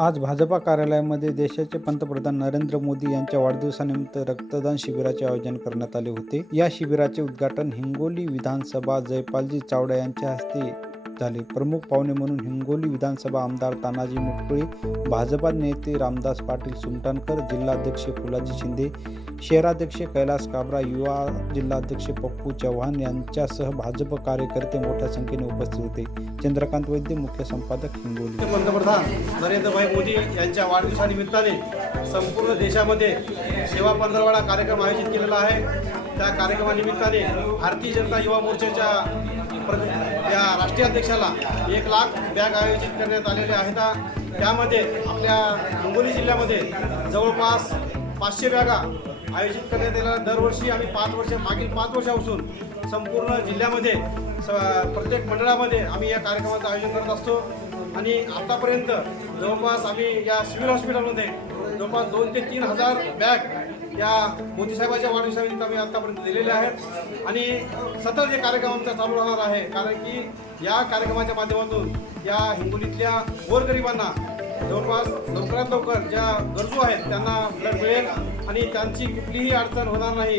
आज भाजपा कार्यालयामध्ये देशाचे पंतप्रधान नरेंद्र मोदी यांच्या वाढदिवसानिमित्त रक्तदान शिबिराचे आयोजन करण्यात आले होते. या शिबिराचे उद्घाटन हिंगोली विधानसभा जयपालजी चावडा यांच्या हस्ते झाले. प्रमुख पाहुणे म्हणून हिंगोली विधानसभा आमदार तानाजी मुटकुळे भाजपा नेते रामदास पाटील सुलतानकर जिल्हाध्यक्ष फुलाजी शिंदे शहराध्यक्ष कैलास काबरा युवा जिल्हाध्यक्ष पप्पू चव्हाण यांच्यासह भाजप कार्यकर्ते मोठ्या संख्येने उपस्थित होते. चंद्रकांत वैद्य मुख्य संपादक हिंगोली. पंतप्रधान नरेंद्रभाई मोदी यांच्या वाढदिवसानिमित्ताने संपूर्ण देशामध्ये सेवा पंधरवाडा कार्यक्रम आयोजित केलेला आहे. त्या कार्यक्रमानिमित्ताने भारतीय जनता युवा मोर्चाच्या प्र- या राष्ट्रीय अध्यक्षाला एक लाख बॅग आयोजित करण्यात आलेल्या आहेत. त्यामध्ये आपल्या हिंगोली जिल्ह्यामध्ये जवळपास पाचशे बॅगा आयोजित करण्यात येणार दरवर्षी आम्ही पाच वर्ष मागील पाच वर्षापासून संपूर्ण जिल्ह्यामध्ये स प्रत्येक मंडळामध्ये आम्ही या कार्यक्रमाचं आयोजन करत असतो. आणि आतापर्यंत जवळपास आम्ही या सिव्हिल हॉस्पिटलमध्ये जवळपास दोन ते तीन हजार बॅग या मोदी साहेबांच्या वाढदिवसानिमित्त आम्ही आतापर्यंत दिलेल्या आहेत. आणि सतत हे कार्यक्रम आमचा चालू राहणार आहे. कारण की या कार्यक्रमाच्या माध्यमातून या हिंगोलीतल्या गोरगरिबांना जवळपास लवकरात लवकर ज्या गरजू आहेत त्यांना ब्लड मिळेल आणि त्यांची कुठलीही अडचण होणार नाही.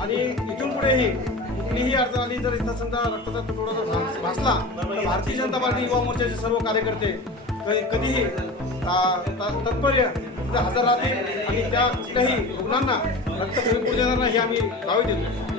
आणि इथून पुढेही कुठलीही अडचण आली जर इथं समजा रक्ताचा तुटवडा जर भासला तर भारतीय जनता पार्टी युवा मोर्चाचे सर्व कार्यकर्ते कधी- कधीही तात्पर्य म्हणजे हजर राहतील आणि त्या कुठल्याही रुग्णांना रक्त पुरवू देणार नाही हे आम्ही दावे देतो